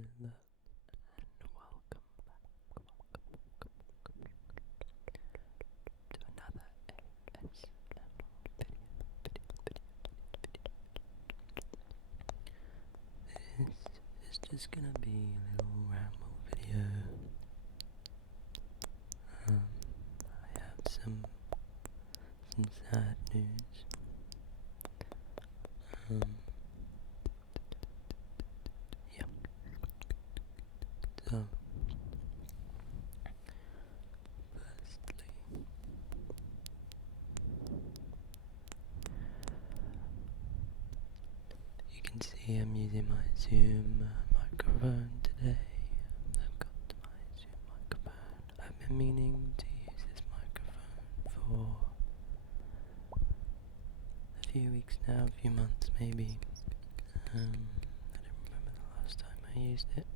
and welcome back to another ASMR video. This is just gonna be a little ramble video. I have some sad news. Yeah. So, firstly, you can see I'm using my Zoom microphone today. I've got my Zoom microphone. I've been meaning to use this microphone for a few weeks now, a few months maybe. I don't remember the last time I used it.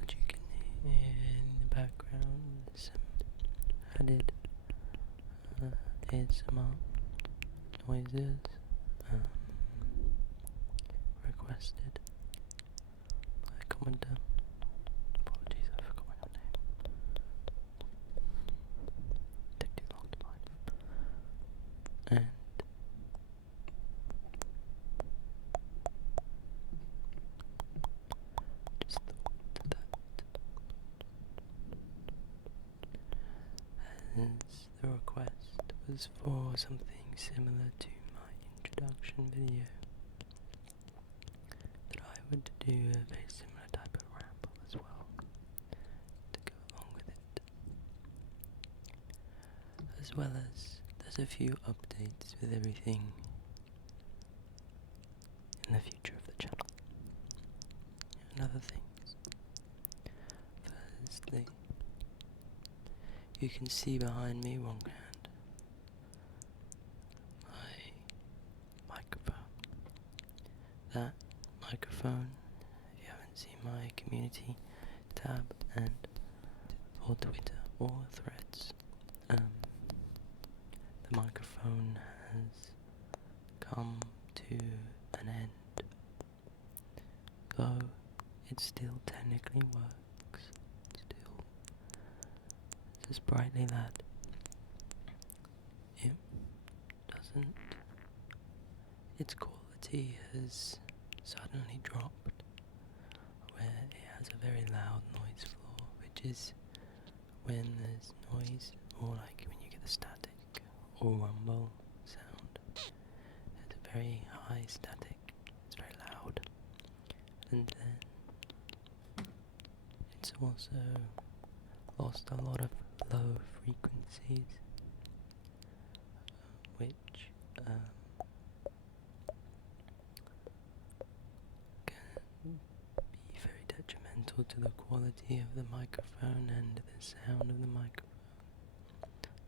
What you can hear in the background is some added ASMR noises requested by a commenter. Apologies, I forgot my name. Took too long to find. And just thought that as the request was for something similar to my introduction video, that I would do a very similar type of ramble as well to go along with it. As well as there's a few updates with everything in the future of the channel and other things. Firstly, you can see behind me, wrong hand, my microphone. That microphone, if you haven't seen my community tab and or Twitter or Threads, the microphone has come to an end, though it still technically works. Still as brightly that it doesn't, its quality has suddenly dropped, where it has a very loud noise floor, which is when there's noise, or like when you get the static or rumble sound. It's a very high static, it's very loud, and then it's also lost a lot of low frequencies, which can be very detrimental to the quality of the microphone and the sound of the microphone.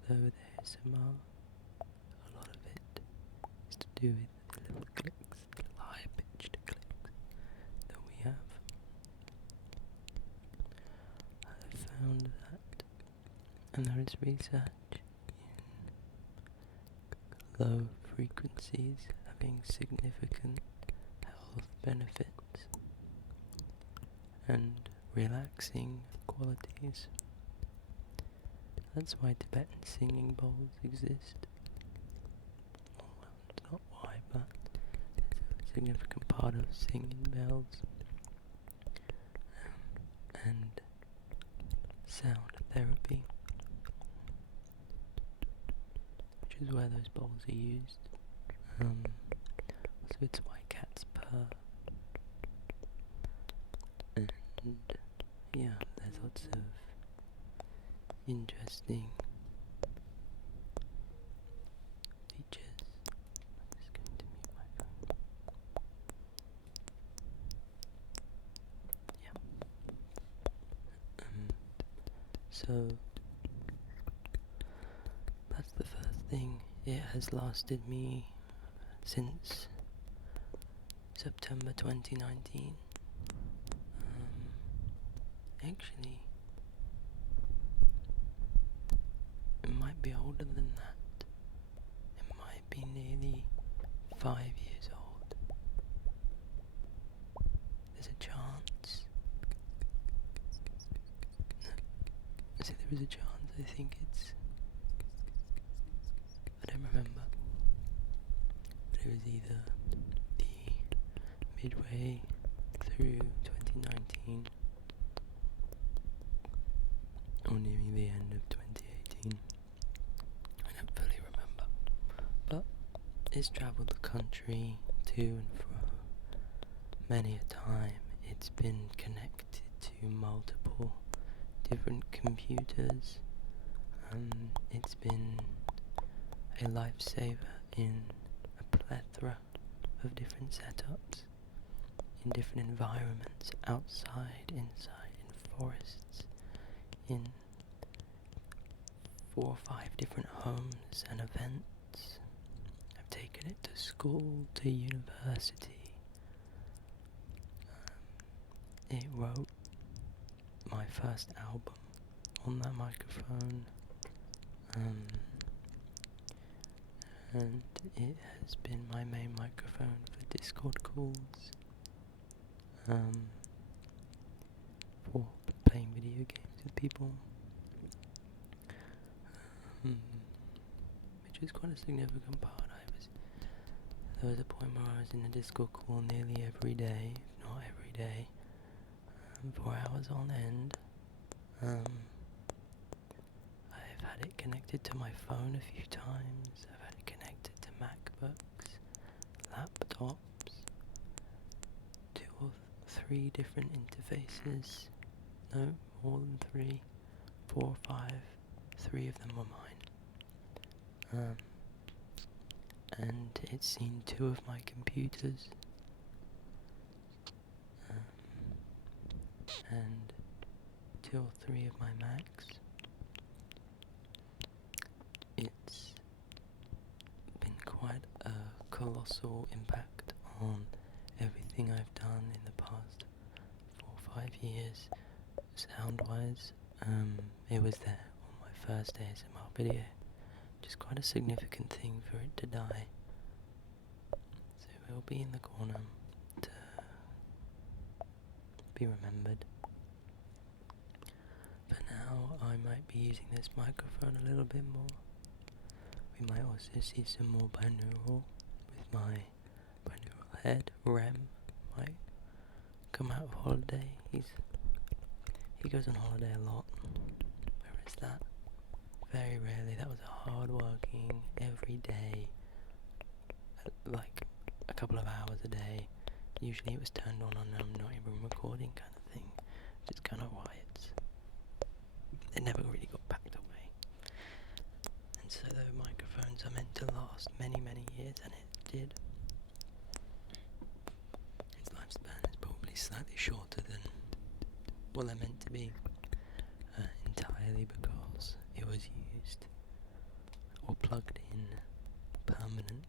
Though with ASMR, a lot of it is to do with the little clicks, the little high pitched clicks that we have. I found that, and there is research in low frequencies having significant health benefits and relaxing qualities. That's why Tibetan singing bowls exist. Well, it's not why, but it's a significant part of singing bells and sound therapy, which is where those bowls are used. So it's why cats purr. And yeah, there's lots of interesting features. I'm just going to mute my phone. Yeah. So that's the first thing. It has lasted me since September 2019. Actually, it might be older than that. It might be nearly 5 years old. was a chance. I think I don't remember, but it was either the midway through 2019 or nearing the end of 2018. I don't fully remember, but it's travelled the country to and fro many a time. It's been connected to multiple different computers. It's been a lifesaver in a plethora of different setups, in different environments, outside, inside, in forests, in 4 or 5 different homes and events. I've taken it to school, to university. It wrote my first album on that microphone, and it has been my main microphone for Discord calls, for playing video games with people, which is quite a significant part. There was a point where I was in a Discord call nearly every day, if not every day, 4 hours on end. I've had it connected to my phone a few times. I've had it connected to MacBooks, laptops, 2 or 3 different interfaces. No, more than 3, 4 or 5. 3 of them were mine. And it's seen 2 of my computers. And 2 or 3 of my Macs. It's been quite a colossal impact on everything I've done in the past 4 or 5 years, sound-wise. It was there on my first ASMR video, which is quite a significant thing for it to die. So it will be in the corner to be remembered. For now, I might be using this microphone a little bit more. We might also see some more binaural with my binaural head. Rem might come out of holiday. He goes on holiday a lot. Where is that? Very rarely. That was a hard working, every day, like a couple of hours a day. Usually it was turned on and I'm not even recording kind of thing, which is kind of why it never really got packed away. And so the microphones are meant to last many, many years, and it did. Its lifespan is probably slightly shorter than what they're meant to be, entirely because it was used or plugged in permanently.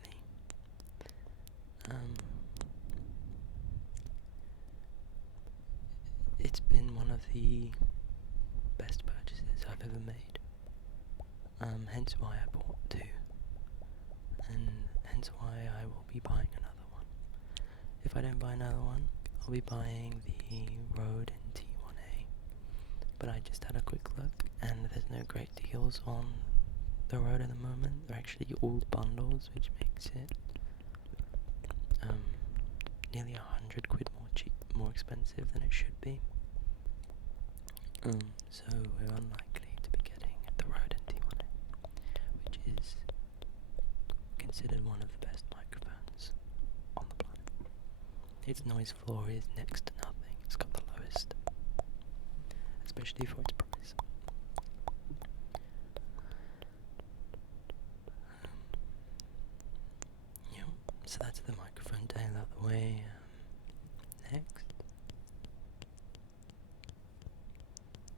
It's been one of the best purchases I've ever made, hence why I bought 2, and hence why I will be buying another one. If I don't buy another one, I'll be buying the Rode NT1A, but I just had a quick look and there's no great deals on the Rode at the moment. They're actually all bundles, which makes it nearly 100 quid more expensive than it should be. So we're unlikely to be getting the Rode NT1A, which is considered one of the best microphones on the planet. Its noise floor is next to nothing. It's got the lowest, especially for its price. So that's the microphone tail out the way. Next,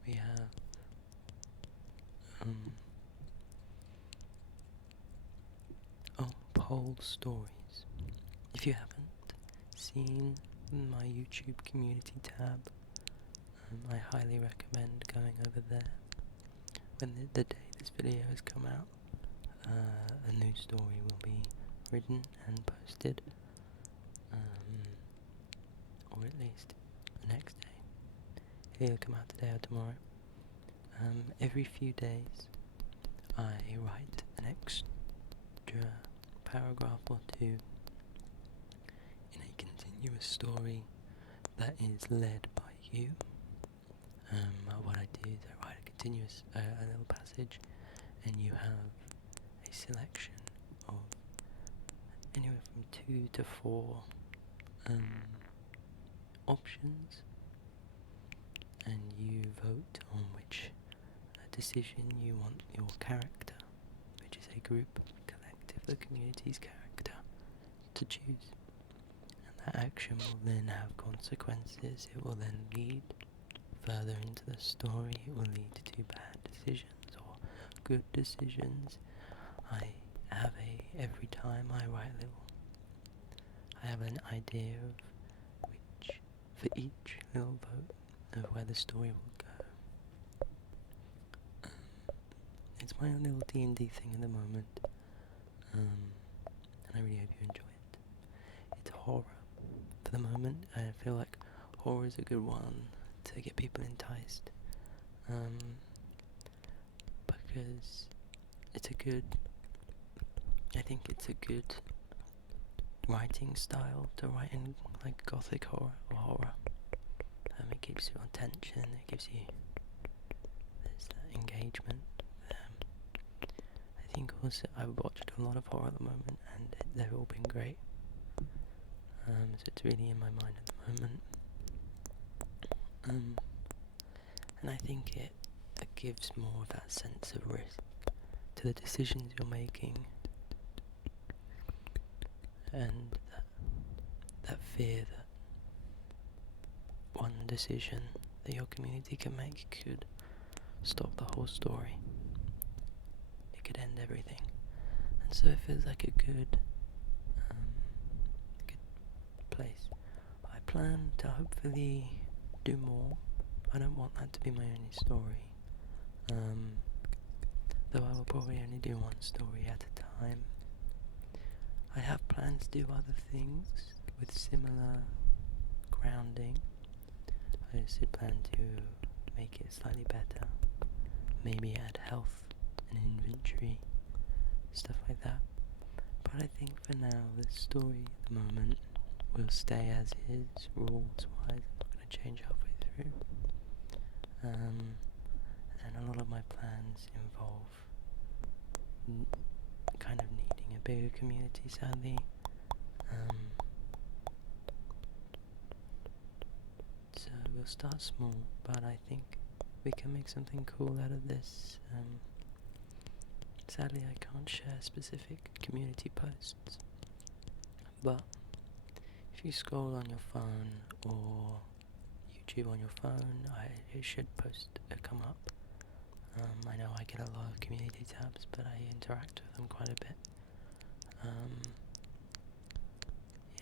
we have poll stories. If you haven't seen my YouTube community tab, I highly recommend going over there. When the day this video has come out, a new story will be written and posted, or at least the next day. It'll either come out today or tomorrow. Every few days I write an extra paragraph or two in a continuous story that is led by you. What I do is I write a continuous, a little passage, and you have a selection of anywhere from 2 to 4 options, and you vote on which decision you want your character, which is a group, collective, the community's character, to choose. And that action will then have consequences. It will then lead further into the story. It will lead to bad decisions or good decisions. Every time I write I have an idea of for each little vote of where the story will go. It's my own little D&D thing at the moment, and I really hope you enjoy it. It's horror. For the moment, I feel like horror is a good one to get people enticed, because I think it's a good writing style to write in, like gothic horror or horror. It keeps you on tension, there's that engagement. I think also I've watched a lot of horror at the moment, and they've all been great. So it's really in my mind at the moment. And I think it gives more of that sense of risk to the decisions you're making, and that fear that one decision that your community can make could stop the whole story. It could end everything. And so it feels like a good place. I plan to hopefully do more. I don't want that to be my only story. Though I will probably only do one story at a time. I have plans to do other things with similar grounding. I also plan to make it slightly better. Maybe add health and inventory, stuff like that. But I think for now, the story at the moment will stay as is, rules-wise. I'm not going to change halfway through. And a lot of my plans involve kind of needing a bigger community, sadly. So we'll start small, but I think we can make something cool out of this. Sadly, I can't share specific community posts, but if you scroll on your phone or YouTube on your phone, it should come up. I know I get a lot of community tabs, but I interact with them quite a bit.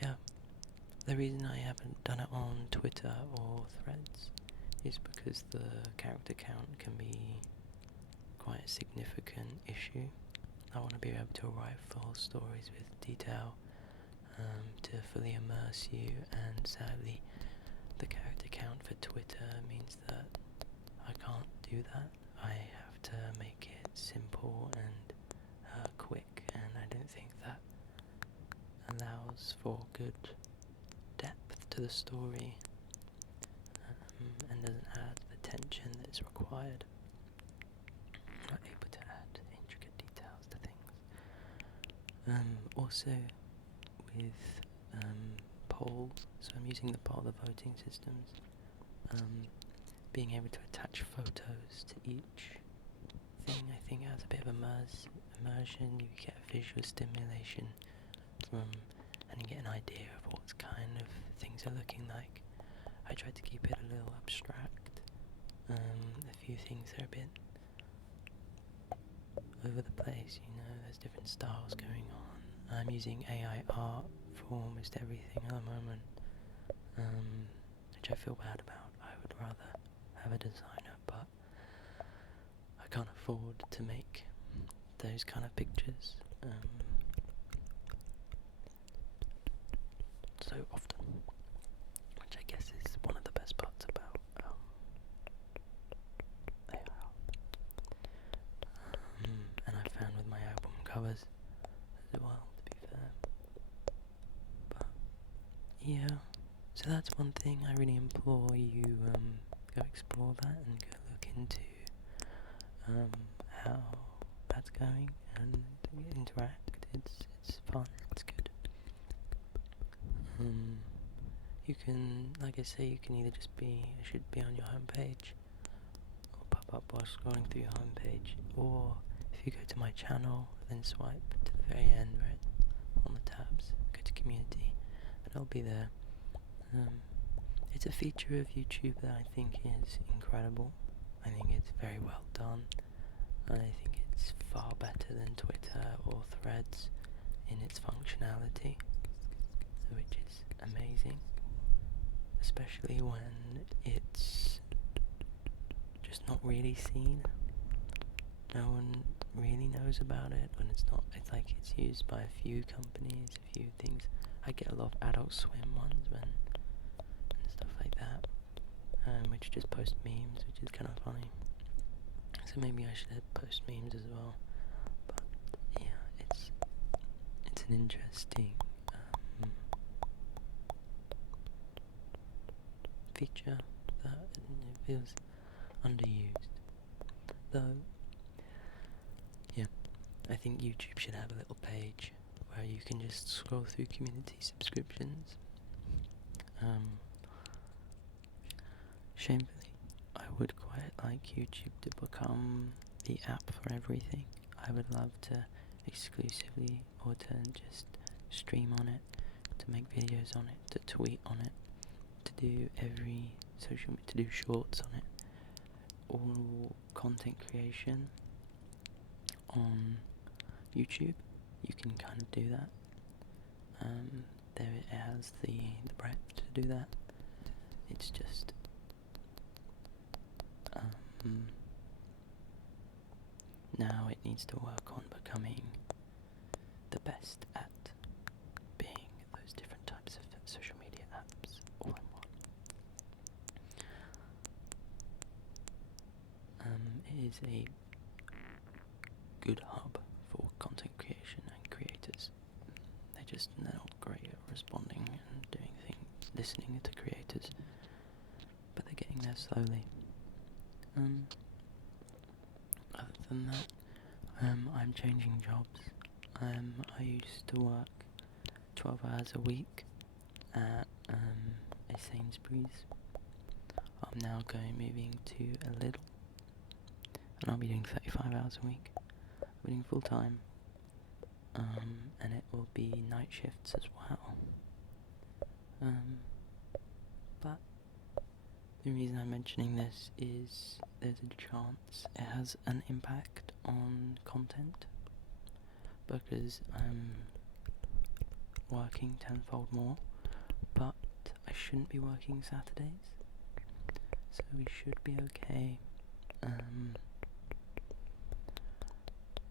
Yeah, the reason I haven't done it on Twitter or Threads is because the character count can be quite a significant issue. I want to be able to write full stories with detail, to fully immerse you, and sadly the character count for Twitter means that I can't do that. I have to make it simple and quick, and I don't think that allows for good depth to the story, and doesn't add the tension that is required. I'm not able to add intricate details to things. Also with polls, so I'm using the voting systems, being able to attach photos to each thing, I think adds a bit of immersion. You get visual stimulation and you get an idea of what kind of things are looking like. I tried to keep it a little abstract. A few things are a bit over the place, there's different styles going on. I'm using AI art for almost everything at the moment, which I feel bad about. I would rather have a designer, but I can't afford to make those kind of pictures so often, which I guess is one of the best parts about AI art. covers as well, to be fair. But yeah, so that's one thing. I really implore you go explore that and go look into how that's going and interact. It's fun. It's good. You can, like I say, you can either just be, it should be on your homepage, or pop up while scrolling through your homepage, or if you go to my channel, then swipe to the very end, right, on the tabs, go to community, and it'll be there. It's a feature of YouTube that I think is incredible. I think it's very well done. I think it's far better than Twitter or Threads in its functionality, which is amazing, especially when it's just not really seen. No one really knows about it when it's not. It's like it's used by a few companies, a few things. I get a lot of Adult Swim ones and stuff like that, which just post memes, which is kind of funny. So maybe I should post memes as well. But yeah, it's an interesting feature that it feels underused. Though, yeah, I think YouTube should have a little page where you can just scroll through community subscriptions. Shamefully, I would quite like YouTube to become the app for everything. I would love to exclusively or to just stream on it, to make videos on it, to tweet on it, to do to do shorts on it. All content creation on YouTube, you can kind of do that. There it has the breadth to do that. It's just now it needs to work on becoming the best at being those different types of social media apps all in one. It is a good hub for content creation and creators. They're not great at responding and doing things, listening to creators, but they're getting there slowly. Other than that, I'm changing jobs. I used to work 12 hours a week at a Sainsbury's. I'm now moving to a Lidl, and I'll be doing 35 hours a week. I'm doing full time, and it will be night shifts as well. But the reason I'm mentioning this is there's a chance it has an impact on content, because I'm working tenfold more, but I shouldn't be working Saturdays, so we should be okay.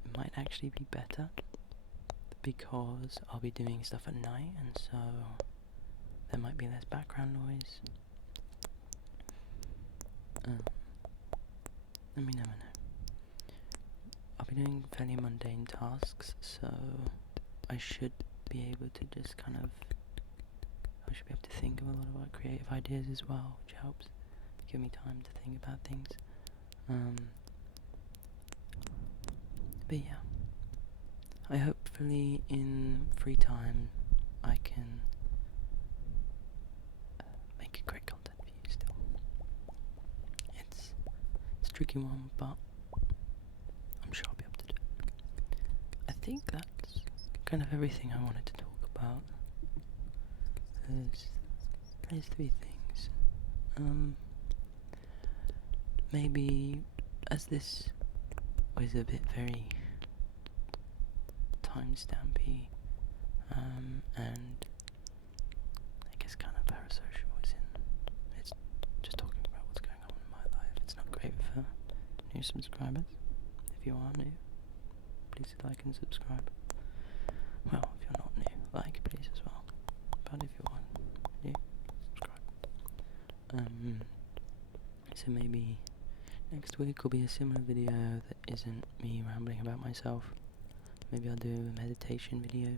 It might actually be better, because I'll be doing stuff at night, and so there might be less background noise. We never know. I'll be doing fairly mundane tasks, so I should be able to just I should be able to think of a lot of creative ideas as well, which helps give me time to think about things. But yeah, I hopefully in free time I can make a great content for you still. It's a tricky one, but I'm sure I'll be able to do it. I think that's kind of everything I wanted to talk about. There's three things. Maybe as this was a bit very timestampy, and I guess kind of parasocial, it's just talking about what's going on in my life. It's not great for new subscribers. If you are new, please like and subscribe. Well, if you're not new, like please as well. But if you are new, subscribe. So maybe next week will be a similar video that isn't me rambling about myself. Maybe I'll do a meditation video.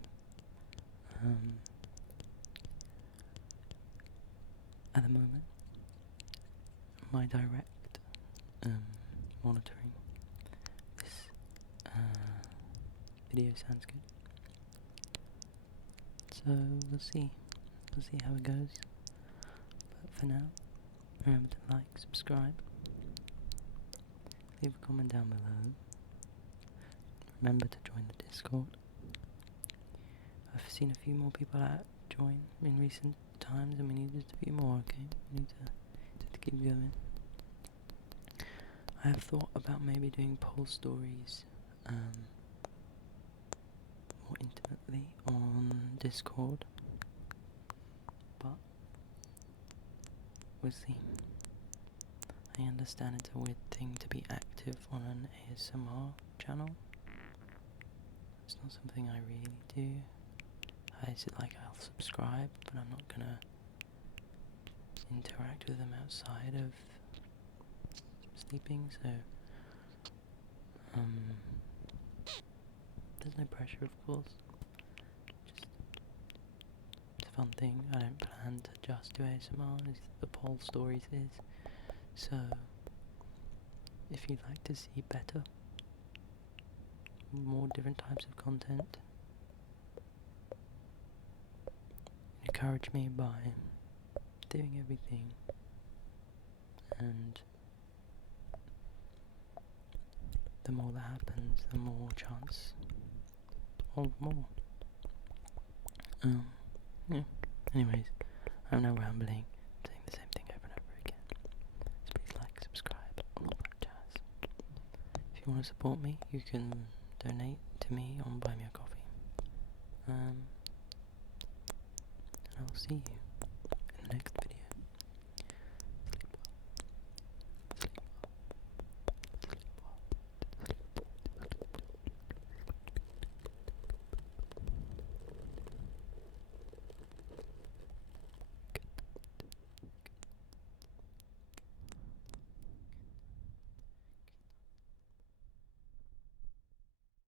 At the moment, my direct monitoring this video sounds good. So we'll see how it goes. But for now, remember to like, subscribe, leave a comment down below. Remember to join the Discord. I've seen a few more people join in recent times, and we need just a few more. Okay, we need to keep going. I have thought about maybe doing poll stories more intimately on Discord, but we'll see. I understand it's a weird thing to be active on an ASMR channel. It's not something I really do. I'll subscribe, but I'm not gonna interact with them outside of sleeping, so there's no pressure, of course. Just it's a fun thing. I don't plan to just do ASMR, as the poll stories is. So if you'd like to see better, more different types of content, encourage me by doing everything, and the more that happens, the more chance of more. Yeah. Anyways, I'm now rambling, saying the same thing over and over again. So please like, subscribe, all that jazz. If you want to support me, you can donate to me on Buy Me a Coffee. And I'll see you